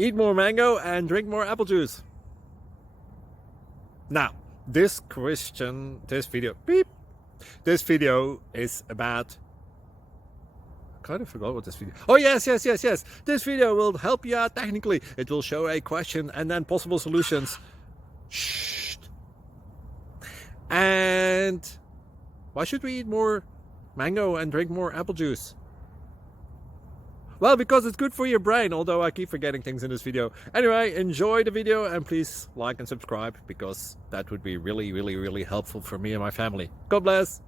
eat more mango and drink more apple juice. Now, this video is about... I kind of forgot what this video... Oh, yes. This video will help you out technically. It will show a question and then possible solutions. Shh. And why should we eat more mango and drink more apple juice? Well, because it's good for your brain, although I keep forgetting things in this video. Anyway, enjoy the video and please like and subscribe, because that would be really helpful for me and my family. God bless!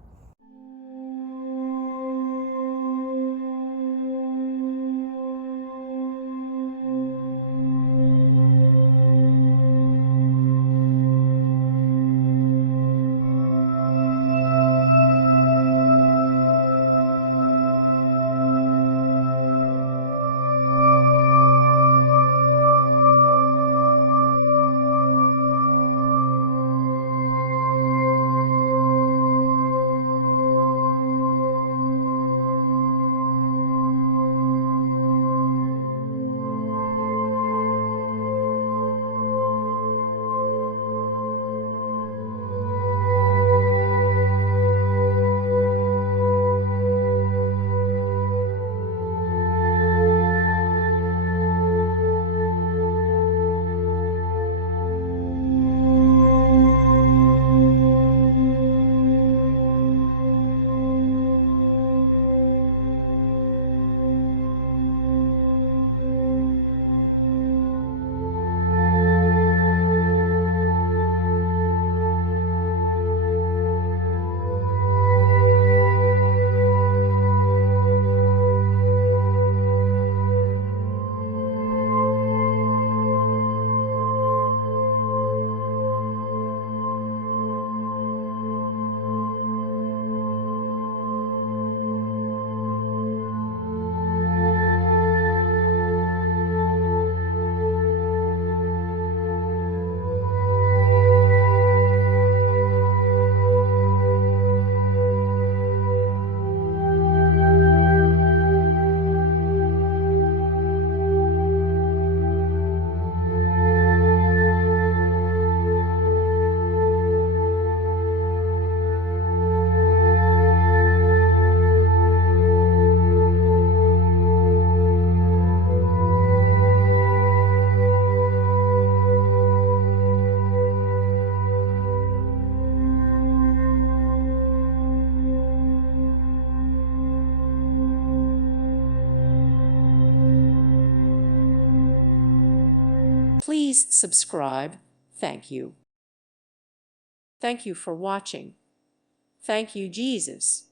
Please subscribe. Thank you. Thank you for watching. Thank you, Jesus.